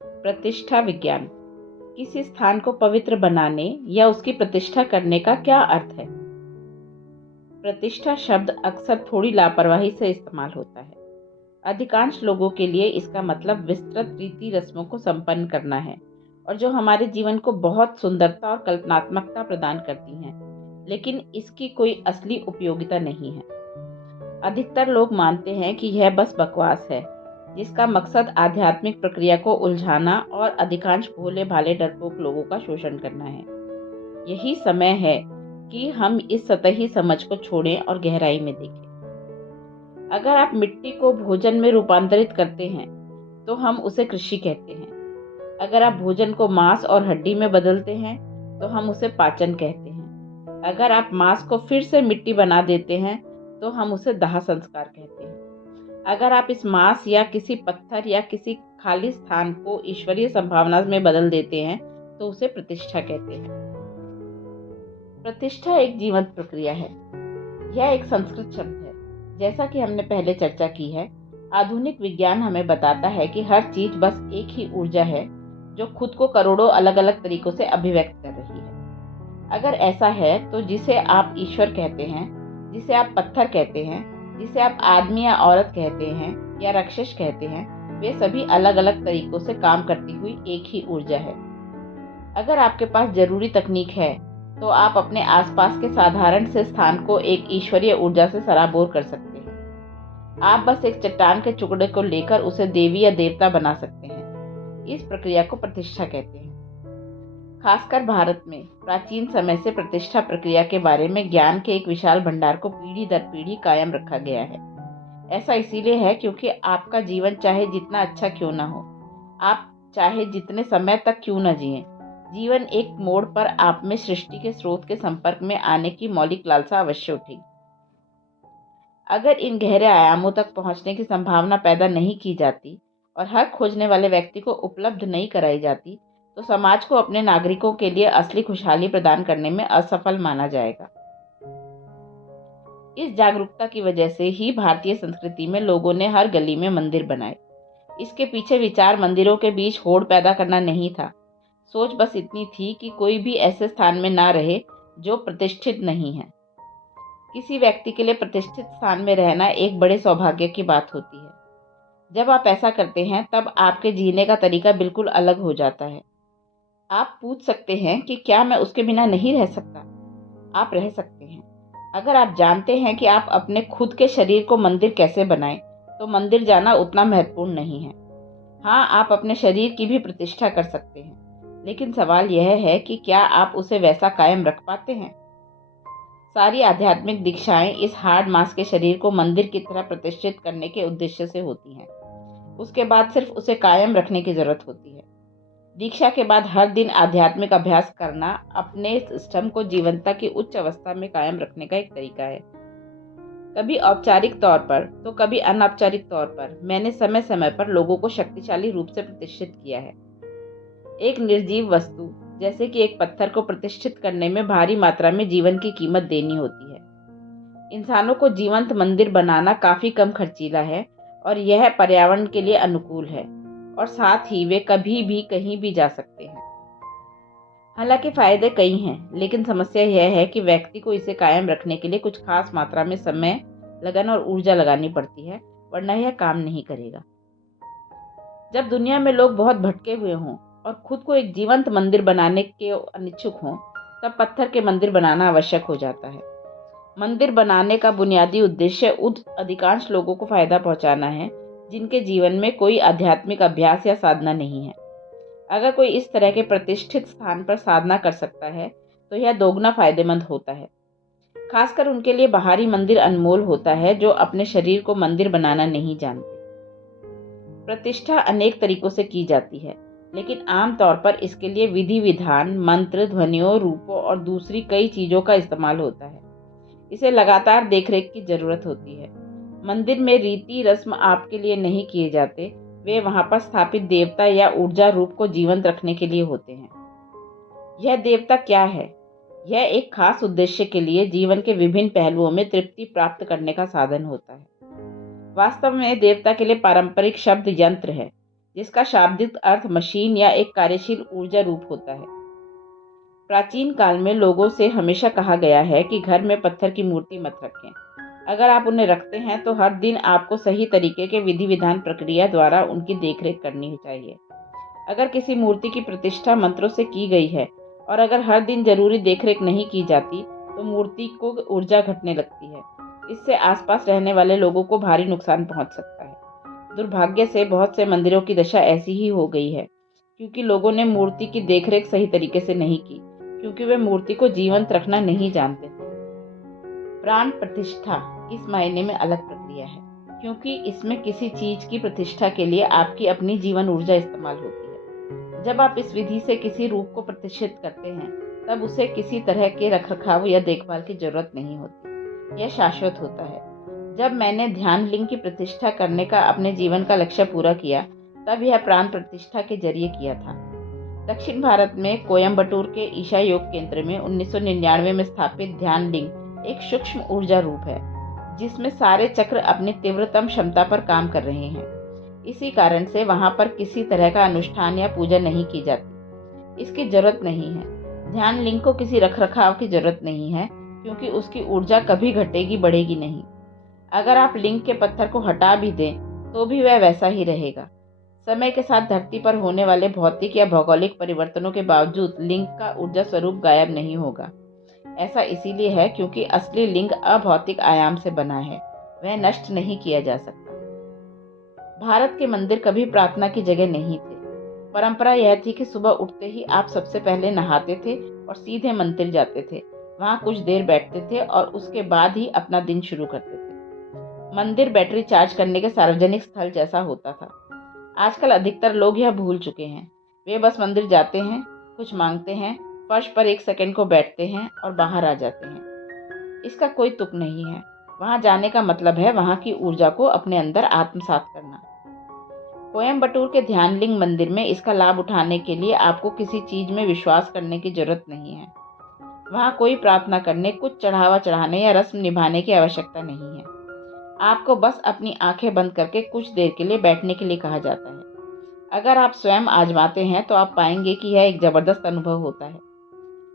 प्रतिष्ठा विज्ञान। किसी स्थान को पवित्र बनाने या उसकी प्रतिष्ठा करने का क्या अर्थ है? प्रतिष्ठा शब्द अक्सर थोड़ी लापरवाही से इस्तेमाल होता है। अधिकांश लोगों के लिए इसका मतलब विस्तृत रीति रस्मों को संपन्न करना है और जो हमारे जीवन को बहुत सुंदरता और कल्पनात्मकता प्रदान करती हैं, लेकिन इसकी कोई असली उपयोगिता नहीं है। अधिकतर लोग मानते हैं कि यह बस बकवास है, जिसका मकसद आध्यात्मिक प्रक्रिया को उलझाना और अधिकांश भोले भाले डरपोक लोगों का शोषण करना है। यही समय है कि हम इस सतही समझ को छोड़ें और गहराई में देखें। अगर आप मिट्टी को भोजन में रूपांतरित करते हैं, तो हम उसे कृषि कहते हैं। अगर आप भोजन को मांस और हड्डी में बदलते हैं, तो हम उसे पाचन कहते हैं। अगर आप मांस को फिर से मिट्टी बना देते हैं, तो हम उसे दाह संस्कार कहते हैं। अगर आप इस मांस या किसी पत्थर या किसी खाली स्थान को ईश्वरीय संभावना में बदल देते हैं, तो उसे प्रतिष्ठा कहते हैं। प्रतिष्ठा एक जीवंत प्रक्रिया है। यह एक संस्कृत शब्द है। जैसा कि हमने पहले चर्चा की है, आधुनिक विज्ञान हमें बताता है कि हर चीज बस एक ही ऊर्जा है जो खुद को करोड़ों अलग अलग तरीकों से अभिव्यक्त कर रही है। अगर ऐसा है तो जिसे आप ईश्वर कहते हैं, जिसे आप पत्थर कहते हैं, जिसे आप आदमी या औरत कहते हैं या राक्षस कहते हैं, वे सभी अलग अलग तरीकों से काम करती हुई एक ही ऊर्जा है। अगर आपके पास जरूरी तकनीक है, तो आप अपने आसपास के साधारण से स्थान को एक ईश्वरीय ऊर्जा से सराबोर कर सकते हैं। आप बस एक चट्टान के टुकड़े को लेकर उसे देवी या देवता बना सकते हैं। इस प्रक्रिया को प्रतिष्ठा कहते हैं। खासकर भारत में प्राचीन समय से प्रतिष्ठा प्रक्रिया के बारे में ज्ञान के एक विशाल भंडार को पीढ़ी दर पीढ़ी कायम रखा गया है। ऐसा इसीलिए है क्योंकि आपका जीवन चाहे जितना अच्छा क्यों ना हो, आप चाहे जितने समय तक क्यों न जिएं, जीवन एक मोड़ पर आप में सृष्टि के स्रोत के संपर्क में आने की मौलिक लालसा अवश्य उठेगी। अगर इन गहरे आयामों तक पहुंचने की संभावना पैदा नहीं की जाती और हर खोजने वाले व्यक्ति को उपलब्ध नहीं कराई जाती, तो समाज को अपने नागरिकों के लिए असली खुशहाली प्रदान करने में असफल माना जाएगा। इस जागरूकता की वजह से ही भारतीय संस्कृति में लोगों ने हर गली में मंदिर बनाए। इसके पीछे विचार मंदिरों के बीच होड़ पैदा करना नहीं था। सोच बस इतनी थी कि कोई भी ऐसे स्थान में ना रहे जो प्रतिष्ठित नहीं है। किसी व्यक्ति के लिए प्रतिष्ठित स्थान में रहना एक बड़े सौभाग्य की बात होती है। जब आप ऐसा करते हैं, तब आपके जीने का तरीका बिल्कुल अलग हो जाता है। आप पूछ सकते हैं कि क्या मैं उसके बिना नहीं रह सकता? आप रह सकते हैं। अगर आप जानते हैं कि आप अपने खुद के शरीर को मंदिर कैसे बनाएं, तो मंदिर जाना उतना महत्वपूर्ण नहीं है। हाँ, आप अपने शरीर की भी प्रतिष्ठा कर सकते हैं, लेकिन सवाल यह है कि क्या आप उसे वैसा कायम रख पाते हैं? सारी आध्यात्मिक दीक्षाएं इस हार्ड मांस के शरीर को मंदिर की तरह प्रतिष्ठित करने के उद्देश्य से होती हैं। उसके बाद सिर्फ उसे कायम रखने की जरूरत होती है। दीक्षा के बाद हर दिन आध्यात्मिक अभ्यास करना अपने सिस्टम को जीवंतता की उच्च अवस्था में कायम रखने का एक तरीका है। कभी औपचारिक तौर पर तो कभी अनौपचारिक तौर पर मैंने समय समय पर लोगों को शक्तिशाली रूप से प्रतिष्ठित किया है। एक निर्जीव वस्तु जैसे कि एक पत्थर को प्रतिष्ठित करने में भारी मात्रा में जीवन की कीमत देनी होती है। इंसानों को जीवंत मंदिर बनाना काफी कम खर्चीला है और यह पर्यावरण के लिए अनुकूल है, और साथ ही वे कभी भी कहीं भी जा सकते हैं। हालांकि फायदे कई हैं, लेकिन समस्या यह है कि व्यक्ति को इसे कायम रखने के लिए कुछ खास मात्रा में समय, लगन और ऊर्जा लगानी पड़ती है, वरना यह काम नहीं करेगा। जब दुनिया में लोग बहुत भटके हुए हों और खुद को एक जीवंत मंदिर बनाने के अनिच्छुक हों, तब पत्थर के मंदिर बनाना आवश्यक हो जाता है। मंदिर बनाने का बुनियादी उद्देश्य उन अधिकांश लोगों को फायदा पहुंचाना है जिनके जीवन में कोई आध्यात्मिक अभ्यास या साधना नहीं है। अगर कोई इस तरह के प्रतिष्ठित स्थान पर साधना कर सकता है, तो यह दोगुना फायदेमंद होता है। खासकर उनके लिए बाहरी मंदिर अनमोल होता है जो अपने शरीर को मंदिर बनाना नहीं जानते। प्रतिष्ठा अनेक तरीकों से की जाती है, लेकिन आमतौर पर इसके लिए विधि विधान, मंत्र, ध्वनियों, रूपों और दूसरी कई चीजों का इस्तेमाल होता है। इसे लगातार देखरेख की जरूरत होती है। मंदिर में रीति रस्म आपके लिए नहीं किए जाते, वे वहां पर स्थापित देवता या ऊर्जा रूप को जीवंत रखने के लिए होते हैं। यह देवता क्या है? यह एक खास उद्देश्य के लिए जीवन के विभिन्न पहलुओं में तृप्ति प्राप्त करने का साधन होता है। वास्तव में देवता के लिए पारंपरिक शब्द यंत्र है। जिसका शाब्दिक अर्थ मशीन या एक कार्यशील ऊर्जा रूप होता है। प्राचीन काल में लोगों से हमेशा कहा गया है कि घर में पत्थर की मूर्ति मत रखें। अगर आप उन्हें रखते हैं तो हर दिन आपको सही तरीके के विधि विधान प्रक्रिया द्वारा उनकी देखरेख करनी चाहिए। अगर किसी मूर्ति की प्रतिष्ठा मंत्रों से की गई है और अगर हर दिन जरूरी देखरेख नहीं की जाती तो मूर्ति को ऊर्जा घटने लगती है। इससे आसपास रहने वाले लोगों को भारी नुकसान पहुंच सकता है। दुर्भाग्य से बहुत से मंदिरों की दशा ऐसी ही हो गई है क्योंकि लोगों ने मूर्ति की देखरेख सही तरीके से नहीं की, क्योंकि वे मूर्ति को जीवंत रखना नहीं जानते थे। प्राण प्रतिष्ठा इस मायने में अलग प्रक्रिया है, क्योंकि इसमें किसी चीज की प्रतिष्ठा के लिए आपकी अपनी जीवन ऊर्जा इस्तेमाल होती है। जब आप इस विधि से किसी रूप को प्रतिष्ठित करते हैं तब उसे किसी तरह के रखरखाव या देखभाल की जरूरत नहीं होती। यह शाश्वत होता है। जब मैंने ध्यान लिंग की प्रतिष्ठा करने का अपने जीवन का लक्ष्य पूरा किया तब यह प्राण प्रतिष्ठा के जरिए किया था। दक्षिण भारत में कोयम्बटूर के ईशा योग केंद्र में 1999 में स्थापित ध्यान लिंग एक सूक्ष्म ऊर्जा रूप है जिसमें सारे चक्र अपनी तीव्रतम क्षमता पर काम कर रहे हैं। इसी कारण से वहां पर किसी तरह का अनुष्ठान या पूजा नहीं की जाती। इसकी जरूरत नहीं है। ध्यान लिंग को किसी रखरखाव की जरूरत नहीं है क्योंकि उसकी ऊर्जा कभी घटेगी बढ़ेगी नहीं। अगर आप लिंग के पत्थर को हटा भी दें तो भी वह वैसा ही रहेगा। समय के साथ धरती पर होने वाले भौतिक या भौगोलिक परिवर्तनों के बावजूद लिंग का ऊर्जा स्वरूप गायब नहीं होगा। ऐसा इसीलिए है क्योंकि असली लिंग अभौतिक आयाम से बना है, वह नष्ट नहीं किया जा सकता। भारत के मंदिर कभी प्रार्थना की जगह नहीं थे। परंपरा यह थी कि सुबह उठते ही आप सबसे पहले नहाते थे और सीधे मंदिर जाते थे, वहां कुछ देर बैठते थे और उसके बाद ही अपना दिन शुरू करते थे। मंदिर बैटरी चार्ज करने के सार्वजनिक स्थल जैसा होता था। आजकल अधिकतर लोग यह भूल चुके हैं। वे बस मंदिर जाते हैं, कुछ मांगते हैं, फर्श पर 1 सेकंड को बैठते हैं और बाहर आ जाते हैं। इसका कोई तुक नहीं है। वहां जाने का मतलब है वहां की ऊर्जा को अपने अंदर आत्मसात करना। कोयम्बटूर के ध्यान लिंग मंदिर में इसका लाभ उठाने के लिए आपको किसी चीज में विश्वास करने की जरूरत नहीं है। वहां कोई प्रार्थना करने, कुछ चढ़ावा चढ़ाने या रस्म निभाने की आवश्यकता नहीं है। आपको बस अपनी आंखें बंद करके कुछ देर के लिए बैठने के लिए कहा जाता है। अगर आप स्वयं आजमाते हैं तो आप पाएंगे कि यह एक जबरदस्त अनुभव होता है।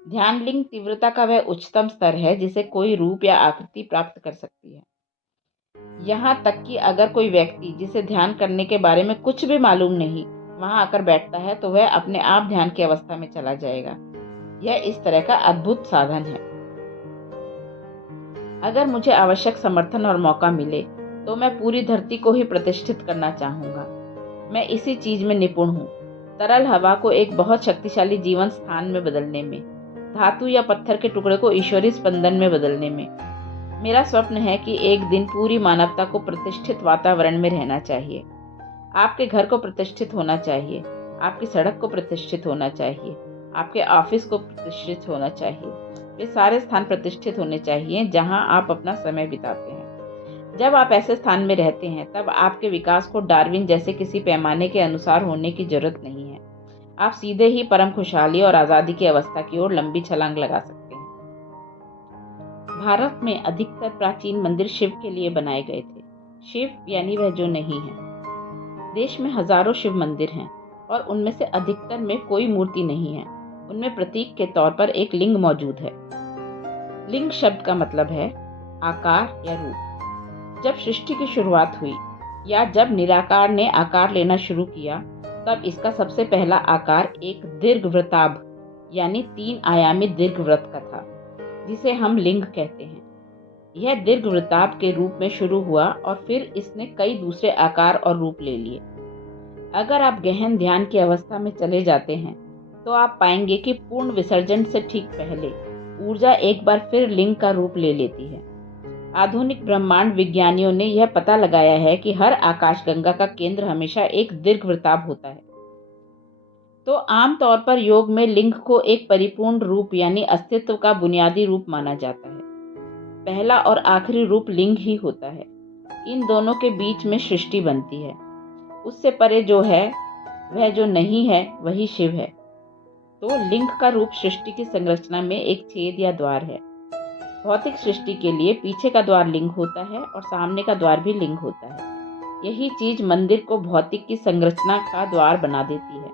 ध्यान लिंग तीव्रता का वह उच्चतम स्तर है जिसे कोई रूप या आकृति प्राप्त कर सकती है। यहाँ तक कि अगर कोई व्यक्ति जिसे ध्यान करने के बारे में कुछ भी मालूम नहीं वहां आकर बैठता है तो वह अपने आप ध्यान की अवस्था में चला जाएगा। यह इस तरह का अद्भुत साधन है। अगर मुझे आवश्यक समर्थन और मौका मिले तो मैं पूरी धरती को ही प्रतिष्ठित करना चाहूंगा। मैं इसी चीज में निपुण हूँ, तरल हवा को एक बहुत शक्तिशाली जीवन स्थान में बदलने में, धातु या पत्थर के टुकड़े को ईश्वरीय स्पंदन में बदलने में। मेरा स्वप्न है कि एक दिन पूरी मानवता को प्रतिष्ठित वातावरण में रहना चाहिए। आपके घर को प्रतिष्ठित होना चाहिए, आपकी सड़क को प्रतिष्ठित होना चाहिए, आपके ऑफिस को प्रतिष्ठित होना चाहिए। वे सारे स्थान प्रतिष्ठित होने चाहिए जहां आप अपना समय बिताते हैं। जब आप ऐसे स्थान में रहते हैं तब आपके विकास को डार्विन जैसे किसी पैमाने के अनुसार होने की जरूरत नहीं है। आप सीधे ही परम खुशहाली और आज़ादी की अवस्था की ओर लंबी छलांग लगा सकते हैं। भारत में अधिकतर प्राचीन मंदिर शिव के लिए बनाए गए थे। शिव यानी वह जो नहीं है। देश में हजारों शिव मंदिर हैं और उनमें से अधिकतर में कोई मूर्ति नहीं है। उनमें प्रतीक के तौर पर एक लिंग मौजूद है। लिंग शब्द का मतलब है आकार या रूप। जब सृष्टि की शुरुआत हुई या जब निराकार ने आकार लेना शुरू किया तब इसका सबसे पहला आकार एक दीर्घवृत्ताभ यानी 3 आयामी दीर्घवृत्त का था, जिसे हम लिंग कहते हैं। यह दीर्घवृत्ताभ के रूप में शुरू हुआ और फिर इसने कई दूसरे आकार और रूप ले लिए। अगर आप गहन ध्यान की अवस्था में चले जाते हैं तो आप पाएंगे कि पूर्ण विसर्जन से ठीक पहले ऊर्जा एक बार फिर लिंग का रूप ले लेती है। आधुनिक ब्रह्मांड विज्ञानियों ने यह पता लगाया है कि हर आकाशगंगा का केंद्र हमेशा एक दीर्घवृत्ताभ होता है। तो आमतौर पर योग में लिंग को एक परिपूर्ण रूप यानी अस्तित्व का बुनियादी रूप माना जाता है। पहला और आखिरी रूप लिंग ही होता है। इन दोनों के बीच में सृष्टि बनती है। उससे परे जो है वह जो नहीं है वही शिव है। तो लिंग का रूप सृष्टि की संरचना में एक छेद या द्वार है। भौतिक सृष्टि के लिए पीछे का द्वार लिंग होता है और सामने का द्वार भी लिंग होता है। यही चीज मंदिर को भौतिक की संरचना का द्वार बना देती है।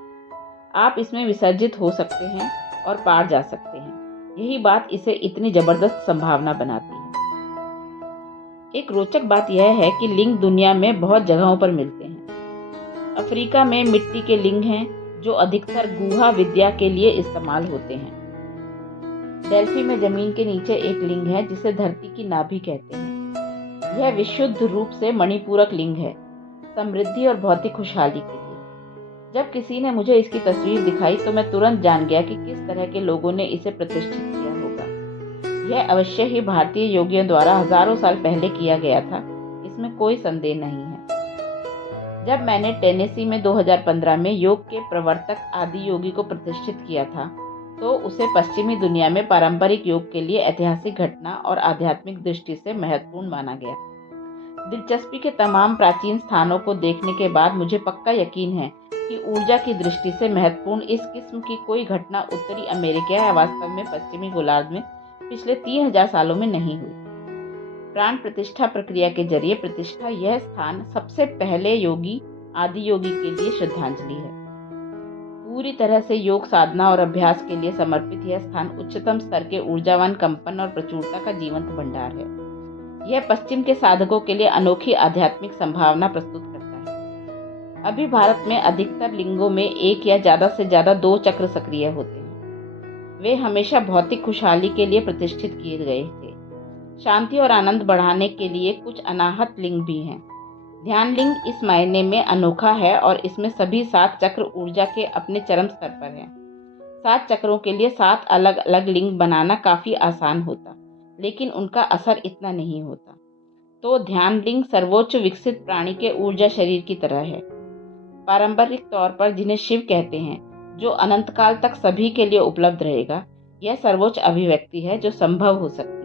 आप इसमें विसर्जित हो सकते हैं और पार जा सकते हैं। यही बात इसे इतनी जबरदस्त संभावना बनाती है। एक रोचक बात यह है कि लिंग दुनिया में बहुत जगहों पर मिलते हैं। अफ्रीका में मिट्टी के लिंग हैं जो अधिकतर गुहा विद्या के लिए इस्तेमाल होते हैं। डेल्फी में जमीन के नीचे एक लिंग है जिसे धरती की नाभि कहते हैं। यह विशुद्ध रूप से मणिपूरक लिंग है, समृद्धि और भौतिक खुशहाली के लिए। जब किसी ने मुझे इसकी तस्वीर दिखाई तो मैं तुरंत जान गया कि किस तरह के लोगों ने इसे प्रतिष्ठित किया होगा। यह अवश्य ही भारतीय योगियों द्वारा हजारों साल पहले किया गया था, इसमें कोई संदेह नहीं है। जब मैंने टेनेसी में 2015 में योग के प्रवर्तक आदि योगी को प्रतिष्ठित किया था तो उसे पश्चिमी दुनिया में पारंपरिक योग के लिए ऐतिहासिक घटना और आध्यात्मिक दृष्टि से महत्वपूर्ण माना गया। दिलचस्पी के तमाम प्राचीन स्थानों को देखने के बाद मुझे पक्का यकीन है कि ऊर्जा की दृष्टि से महत्वपूर्ण इस किस्म की कोई घटना उत्तरी अमेरिका या वास्तव में पश्चिमी गोलार्ध में पिछले 3000 सालों में नहीं हुई। प्राण प्रतिष्ठा प्रक्रिया के जरिए प्रतिष्ठा यह स्थान सबसे पहले योगी आदि योगी के लिए श्रद्धांजलि है। पूरी तरह से योग साधना और अभ्यास के लिए समर्पित यह स्थान उच्चतम स्तर के ऊर्जावान कंपन और प्रचुरता का जीवंत भंडार है। यह पश्चिम के साधकों के लिए अनोखी आध्यात्मिक संभावना प्रस्तुत करता है। अभी भारत में अधिकतर लिंगों में एक या ज्यादा से ज्यादा 2 चक्र सक्रिय होते हैं। वे हमेशा भौतिक खुशहाली के लिए प्रतिष्ठित किए गए थे। शांति और आनंद बढ़ाने के लिए कुछ अनाहत लिंग भी हैं। ध्यान लिंग इस मायने में अनोखा है और इसमें सभी 7 चक्र ऊर्जा के अपने चरम स्तर पर हैं। 7 चक्रों के लिए 7 अलग अलग लिंग बनाना काफी आसान होता, लेकिन उनका असर इतना नहीं होता। तो ध्यान लिंग सर्वोच्च विकसित प्राणी के ऊर्जा शरीर की तरह है। पारंपरिक तौर पर जिन्हें शिव कहते हैं, जो अनंत काल तक सभी के लिए उपलब्ध रहेगा, यह सर्वोच्च अभिव्यक्ति है जो संभव हो सकती है।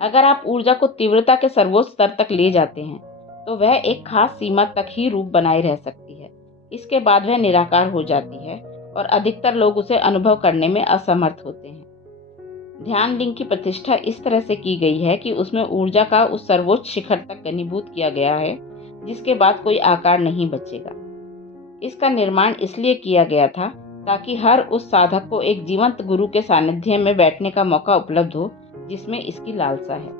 अगर आप ऊर्जा को तीव्रता के सर्वोच्च स्तर तक ले जाते हैं तो वह एक खास सीमा तक ही रूप बनाए रह सकती है। इसके बाद वह निराकार हो जाती है और अधिकतर लोग उसे अनुभव करने में असमर्थ होते हैं। ध्यान लिंग की प्रतिष्ठा इस तरह से की गई है कि उसमें ऊर्जा का उस सर्वोच्च शिखर तक घनीभूत किया गया है जिसके बाद कोई आकार नहीं बचेगा। इसका निर्माण इसलिए किया गया था ताकि हर उस साधक को एक जीवंत गुरु के सानिध्य में बैठने का मौका उपलब्ध हो जिसमें इसकी लालसा है।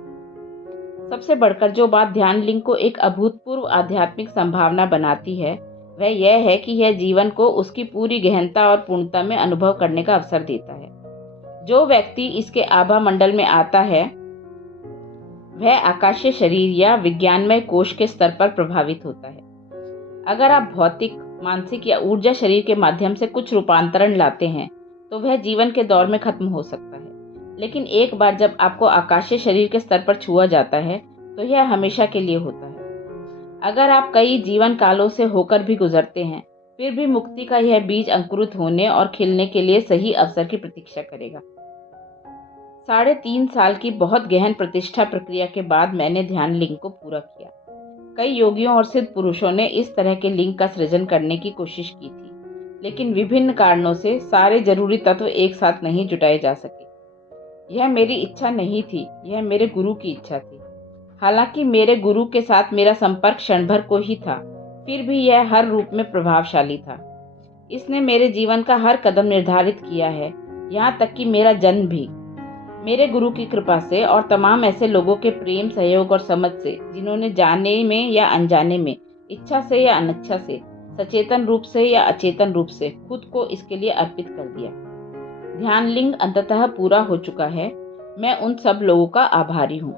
सबसे बढ़कर जो बात ध्यान लिंग को एक अभूतपूर्व आध्यात्मिक संभावना बनाती है वह यह है कि यह जीवन को उसकी पूरी गहनता और पूर्णता में अनुभव करने का अवसर देता है। जो व्यक्ति इसके आभा मंडल में आता है वह आकाशीय शरीर या विज्ञानमय कोश के स्तर पर प्रभावित होता है। अगर आप भौतिक, मानसिक या ऊर्जा शरीर के माध्यम से कुछ रूपांतरण लाते हैं तो वह जीवन के दौर में खत्म हो सकता है, लेकिन एक बार जब आपको आकाशीय शरीर के स्तर पर छुआ जाता है तो यह हमेशा के लिए होता है। अगर आप कई जीवन कालों से होकर भी गुजरते हैं फिर भी मुक्ति का यह बीज अंकुरित होने और खिलने के लिए सही अवसर की प्रतीक्षा करेगा। 3.5 साल की बहुत गहन प्रतिष्ठा प्रक्रिया के बाद मैंने ध्यान लिंग को पूरा किया। कई योगियों और सिद्ध पुरुषों ने इस तरह के लिंग का सृजन करने की कोशिश की थी, लेकिन विभिन्न कारणों से सारे जरूरी तत्व एक साथ नहीं जुटाए जा सके। यह मेरी इच्छा नहीं थी, यह मेरे गुरु की इच्छा थी। हालांकि मेरे गुरु के साथ मेरा संपर्क क्षण भर को ही था, फिर भी यह हर रूप में प्रभावशाली था। इसने मेरे जीवन का हर कदम निर्धारित किया है, यहाँ तक कि मेरा जन्म भी। मेरे गुरु की कृपा से और तमाम ऐसे लोगों के प्रेम, सहयोग और समझ से जिन्होंने जाने में या अनजाने में, इच्छा से या अनिच्छा से, सचेतन रूप से या अचेतन रूप से खुद को इसके लिए अर्पित कर दिया। ध्यान लिंग अंततः पूरा हो चुका है। मैं उन सब लोगों का आभारी हूँ।